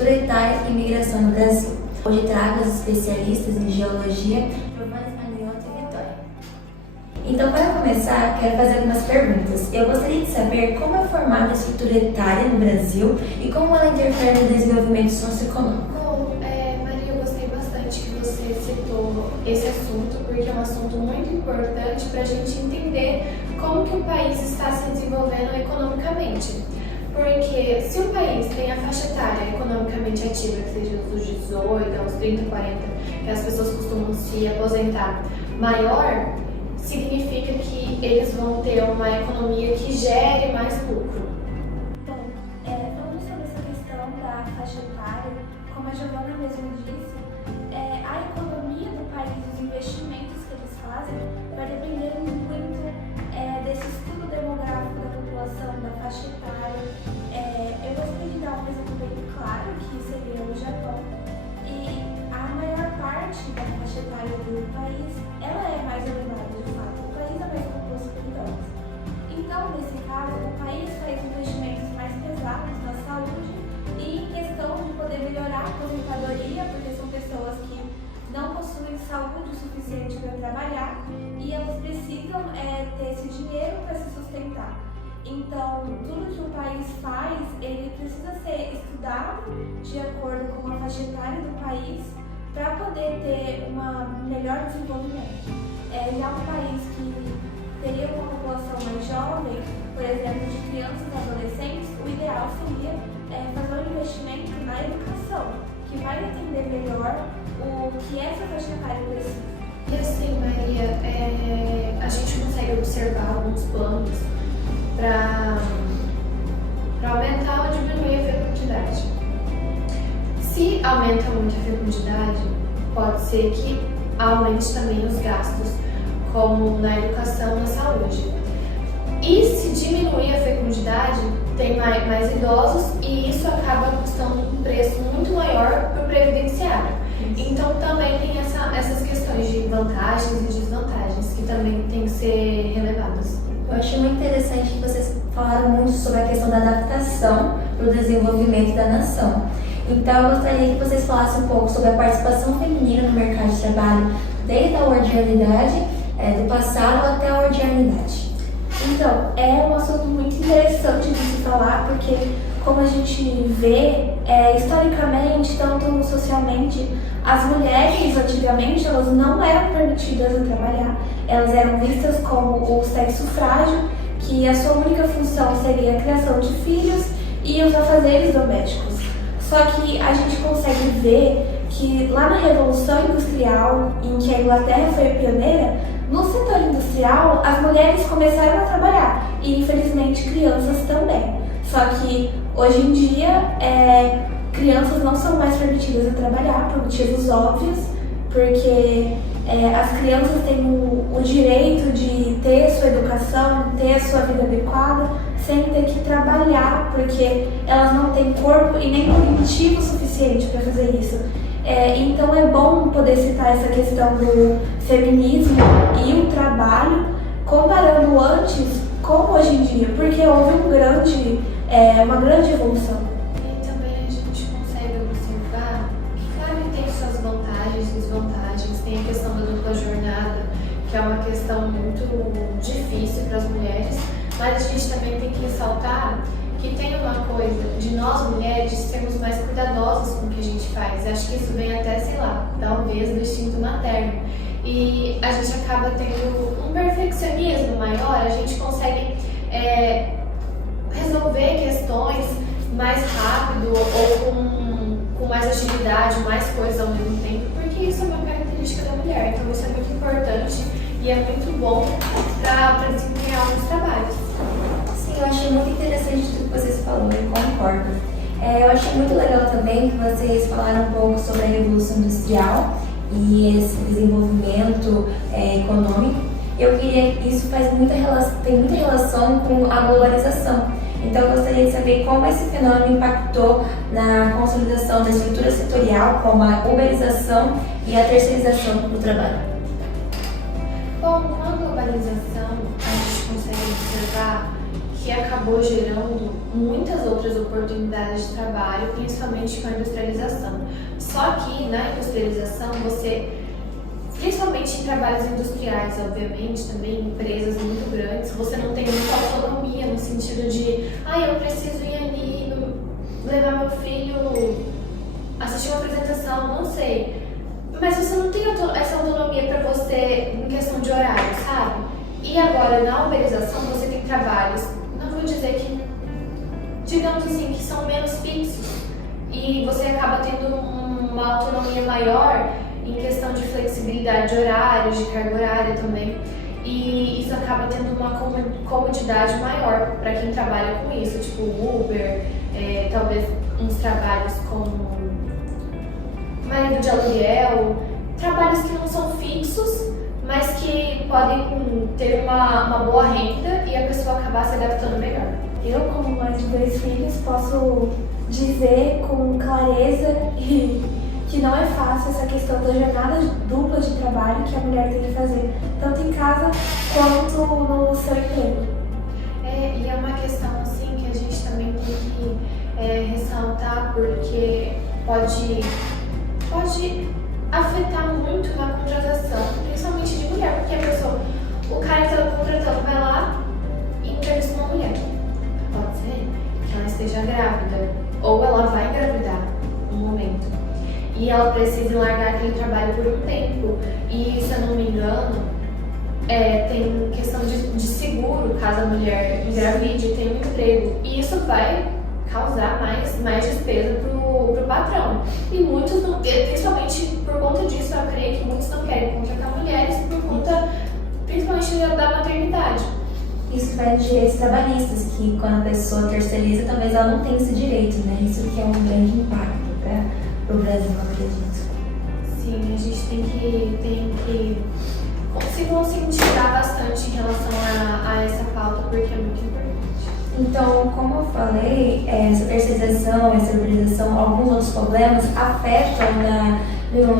estrutura etária e migração no Brasil. Hoje trago os especialistas em geologia, Giovanni Maniotti e Vitória. Então, para começar, quero fazer algumas perguntas. Eu gostaria de saber como é formada a estrutura etária no Brasil e como ela interfere no desenvolvimento socioeconômico. Maria, eu gostei bastante que você citou esse assunto, porque é um assunto muito importante para a gente entender como que o país está se desenvolvendo economicamente. Porque se o país tem a faixa etária economicamente ativa, que seja dos 18 aos 30, 40, que as pessoas costumam se aposentar, maior, significa que eles vão ter uma economia que gere mais lucro. Então, falando sobre essa questão da faixa etária, como a Giovanna mesmo disse, a economia do país, os investimentos que eles fazem, vai depender muito desse estudo demográfico da população, da faixa etária. Eu gostaria de dar um exemplo bem claro, que seria o Japão. E a maior parte da faixa etária do país, ela é mais elevada, de fato. O país é mais populoso que idosos. Então, nesse caso, o país faz investimentos mais pesados na saúde e em questão de poder melhorar a aposentadoria, porque são pessoas que não possuem saúde o suficiente para trabalhar e elas precisam ter esse dinheiro para se sustentar. Então, tudo que o país faz, ele precisa ser estudado de acordo com a faixa etária do país para poder ter um melhor desenvolvimento. Já um país que teria uma população mais jovem, por exemplo, de crianças e adolescentes, o ideal seria fazer um investimento na educação, que vai atender melhor o que essa faixa etária precisa. E assim, Maria, a gente consegue observar alguns planos para aumentar ou diminuir a fecundidade. Se aumenta muito a fecundidade, pode ser que aumente também os gastos, como na educação e na saúde. E se diminuir a fecundidade, tem mais idosos e isso acaba custando um preço muito maior para o previdenciário. Então também tem essas questões de vantagens e desvantagens que também tem que ser relevadas. Eu achei muito interessante que vocês falaram muito sobre a questão da adaptação para o desenvolvimento da nação. Então, eu gostaria que vocês falassem um pouco sobre a participação feminina no mercado de trabalho, desde a ordinariedade, do passado até a ordinariedade. Então, é um assunto muito interessante de se falar, porque como a gente vê, historicamente, tanto socialmente, as mulheres antigamente elas não eram permitidas a trabalhar. Elas eram vistas como o sexo frágil, que a sua única função seria a criação de filhos e os afazeres domésticos. Só que a gente consegue ver que lá na Revolução Industrial, em que a Inglaterra foi a pioneira, no setor industrial as mulheres começaram a trabalhar e infelizmente crianças também. Só que hoje em dia crianças não são mais permitidas a trabalhar por motivos óbvios, porque as crianças têm o direito de ter sua educação, ter a sua vida adequada, sem ter que trabalhar, porque elas não têm corpo e nem cognitivo suficiente para fazer isso. Então é bom poder citar essa questão do feminismo e o trabalho, comparando antes com hoje em dia, porque houve uma grande evolução. E também a gente consegue observar que, claro, tem suas vantagens e desvantagens, tem a questão da dupla jornada, que é uma questão muito difícil para as mulheres, mas a gente também tem que ressaltar que tem uma coisa de nós mulheres sermos mais cuidadosas com o que a gente faz. Acho que isso vem até, sei lá, talvez do instinto materno. E a gente acaba tendo um perfeccionismo maior, a gente consegue resolver questões mais rápido ou com mais agilidade, mais coisas ao mesmo tempo, porque isso é uma característica da mulher. Então isso é muito importante e é muito bom para desempenhar alguns trabalhos. Sim, eu achei muito interessante tudo que vocês falaram, eu concordo. Eu achei muito legal também que vocês falaram um pouco sobre a Revolução Industrial e esse desenvolvimento econômico. Eu queria que isso tem muita relação com a globalização. Então, eu gostaria de saber como esse fenômeno impactou na consolidação da estrutura setorial, como a uberização e a terceirização do trabalho. Bom, com a globalização, a gente consegue observar que que acabou gerando muitas outras oportunidades de trabalho, principalmente com a industrialização. Só que na industrialização, principalmente em trabalhos industriais, obviamente, também empresas muito grandes, você não tem muita autonomia no sentido de eu preciso ir ali, levar meu filho, assistir uma apresentação, não sei. Mas você não tem essa autonomia para você em questão de horário, sabe? E agora, na uberização, você tem trabalhos, não vou dizer que, digamos assim, que são menos fixos, e você acaba tendo uma autonomia maior em questão de flexibilidade de horários, de carga horária também, e isso acaba tendo uma comodidade maior para quem trabalha com isso, tipo Uber, talvez uns trabalhos como marido de aluguel, trabalhos que não são fixos, mas que podem ter uma boa renda e a pessoa acabar se adaptando melhor. Eu, como mãe de 2 filhos, posso dizer com clareza que não é fácil essa questão da jornada dupla de trabalho que a mulher tem que fazer, tanto em casa quanto no seu emprego. E é uma questão assim que a gente também tem que ressaltar, porque pode afetar muito na contratação, principalmente de mulher, porque o cara que está contratando vai lá e entrevista uma mulher. Pode ser que ela esteja grávida, ou ela vai engravidar um momento, e ela precisa largar aquele trabalho por um tempo, e se eu não me engano, tem questão de seguro, caso a mulher engravide e tenha um emprego, e isso vai causar mais despesa pro patrão. E muitos, principalmente por conta disso, eu creio que muitos não querem contratar mulheres por conta, principalmente da maternidade. Isso vai de direitos trabalhistas, que quando a pessoa terceiriza, talvez ela não tenha esse direito, né? Isso que é um grande impacto para o Brasil, eu acredito. Sim, a gente tem que se conscientizar bastante em relação a essa pauta, porque é muito importante. Então, como eu falei, essa terceirização, essa uberização, alguns outros problemas afetam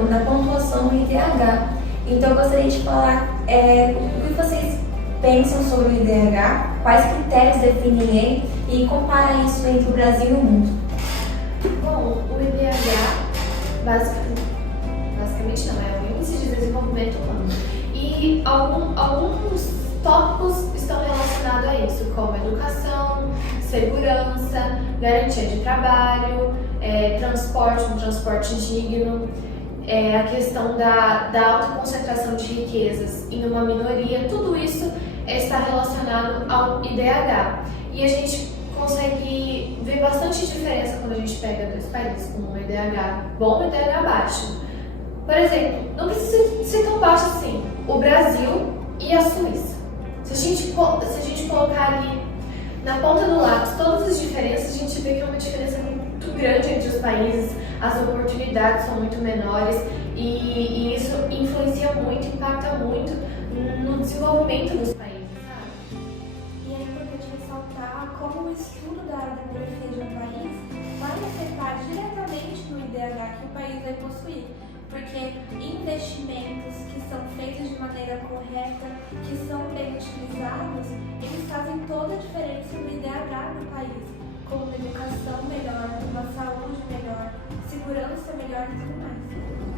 na pontuação do IDH. Então, eu gostaria de falar o que vocês pensam sobre o IDH, quais critérios definem ele e comparar isso entre o Brasil e o mundo. Bom, o IDH, basicamente não, é o Índice de Desenvolvimento Humano. E alguns tópicos estão relacionados a isso, como educação, segurança, garantia de trabalho, um transporte digno, a questão da alta concentração de riquezas em uma minoria, tudo isso está relacionado ao IDH. E a gente consegue ver bastante diferença quando a gente pega 2 países com um IDH bom e um IDH baixo. Por exemplo, não precisa ser tão baixo assim, o Brasil e a Suíça. Se a gente colocar ali na ponta do lápis todas as diferenças, a gente vê que é uma diferença muito grande entre os países, as oportunidades são muito menores e isso influencia muito, impacta muito no desenvolvimento dos países, sabe? E é importante ressaltar como o estudo da demografia de um país vai afetar diretamente no IDH que o país vai possuir. Porque investimentos que são feitos de maneira correta, que são bem utilizados, eles fazem toda a diferença no IDH do país, como uma educação melhor, uma saúde melhor, segurança melhor e tudo mais.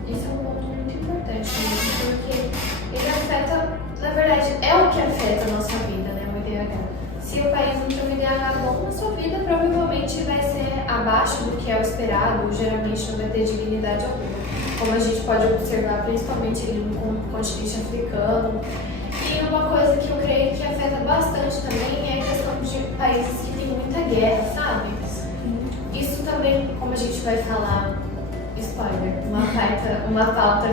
Isso é um ponto muito importante mesmo, porque ele afeta, na verdade, é o que afeta a nossa vida, né, o IDH. Se o país não tem um IDH bom, a sua vida provavelmente vai ser abaixo do que é o esperado, geralmente não vai ter dignidade alguma. Como a gente pode observar, principalmente no continente africano. E uma coisa que eu creio que afeta bastante também é a questão de países que têm muita guerra, sabe? Isso também, como a gente vai falar, spoiler, uma pauta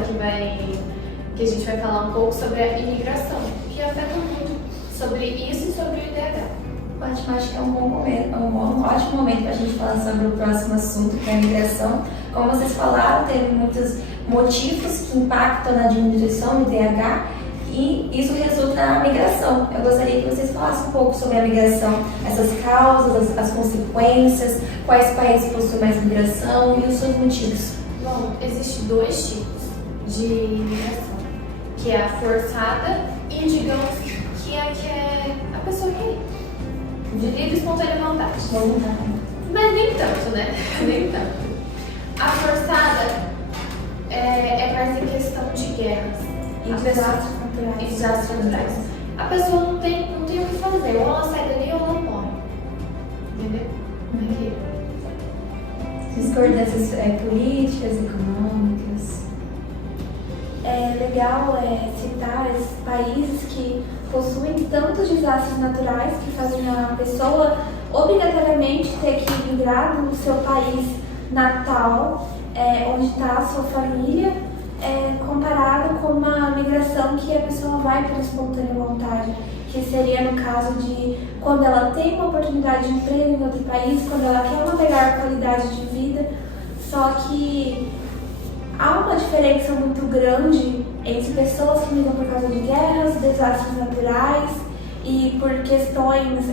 que a gente vai falar um pouco sobre a imigração, que afeta muito sobre isso e sobre o IDH. Ótimo, acho que é um bom momento, um ótimo momento para a gente falar sobre o próximo assunto, que é a migração. Como vocês falaram, teve muitos motivos que impactam na diminuição do IDH e isso resulta na migração. Eu gostaria que vocês falassem um pouco sobre a migração, essas causas, as consequências, quais países possuem mais migração e os seus motivos. Bom, existem 2 tipos de migração, que é a forçada e, digamos, que é a pessoa que De livre e espontânea vontade. Voluntário. Mas nem tanto, né? Nem tanto. A forçada é mais em questão de guerras. E desastres naturais. E desastres naturais. A pessoa não tem o que fazer. Ou ela sai dali ou ela morre. Entendeu? Aqui. Discordâncias políticas, econômicas. É legal citar esses países que possuem tantos desastres naturais que fazem a pessoa obrigatoriamente ter que migrar do seu país natal, onde está a sua família, comparado com uma migração que a pessoa vai por espontânea vontade, que seria no caso de quando ela tem uma oportunidade de emprego em outro país, quando ela quer uma melhor qualidade de vida. Só que há uma diferença muito grande entre pessoas que migram por causa de guerras, desastres naturais e por questões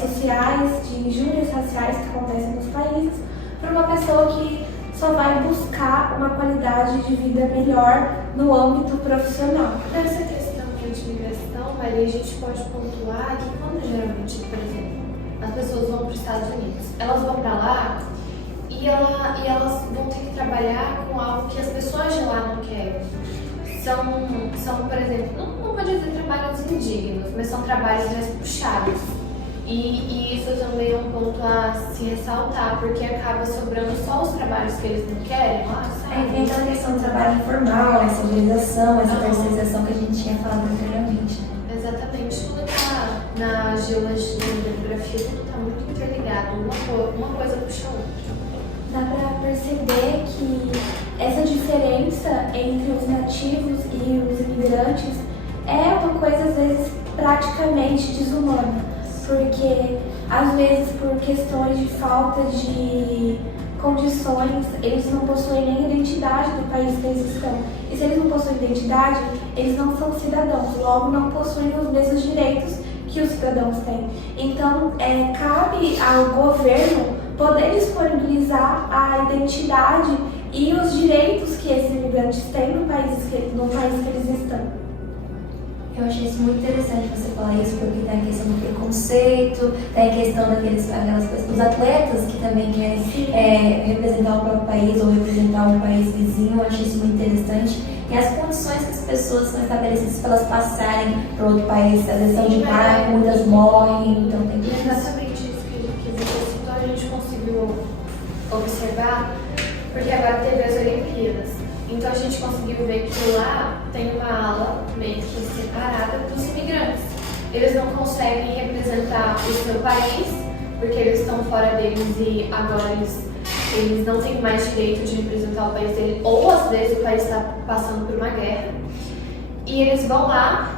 sociais, de injúrias raciais que acontecem nos países, para uma pessoa que só vai buscar uma qualidade de vida melhor no âmbito profissional. Nessa questão de migração, Maria, a gente pode pontuar que quando geralmente, por exemplo, as pessoas vão para os Estados Unidos, elas vão para lá e elas vão ter que trabalhar com algo que as pessoas de lá não querem. São por exemplo, não vou dizer trabalhos indignos, mas são trabalhos mais puxados. E isso também é um ponto a se ressaltar, porque acaba sobrando só os trabalhos que eles não querem lá, sabe? Tem aquela questão do trabalho informal, essa organização, essa terceirização que a gente tinha falado anteriormente. Exatamente, tudo tá na geologia, na geografia, tudo está muito interligado, uma coisa puxa a outra. Dá para perceber que essa diferença entre os nativos e os imigrantes é uma coisa, às vezes, praticamente desumana. Porque, às vezes, por questões de falta de condições, eles não possuem nem identidade do país que eles estão. E se eles não possuem identidade, eles não são cidadãos, logo não possuem os mesmos direitos que os cidadãos têm. Então, cabe ao governo poder disponibilizar a identidade e os direitos que esses imigrantes têm no país que eles estão. Eu achei isso muito interessante você falar isso, porque tem a questão do preconceito, tem a questão aquelas pessoas, os atletas que também querem representar o próprio país ou representar um país vizinho. Eu achei isso muito interessante. E as condições que as pessoas são estabelecidas para elas passarem para outro país, às vezes são de barco, muitas morrem, então tem que... Exatamente isso que você citou, a gente conseguiu observar, porque agora teve as Olimpíadas. Então a gente conseguiu ver que lá tem uma ala meio que separada para os imigrantes. Eles não conseguem representar o seu país, porque eles estão fora deles e agora eles não têm mais direito de representar o país dele, ou às vezes o país está passando por uma guerra. E eles vão lá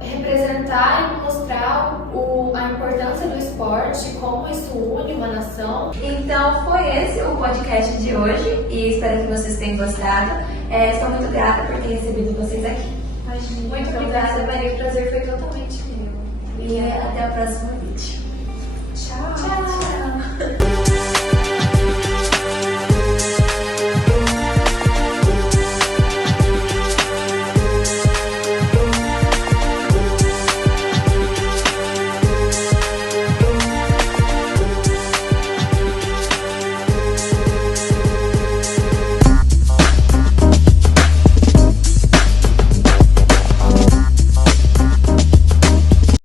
representar e mostrar a importância do esporte, como isso une uma nação. Então foi esse o podcast de hoje e espero que vocês tenham gostado. Estou muito grata por ter recebido vocês aqui. Muito obrigada, Maria, o prazer foi totalmente meu. E até a próxima.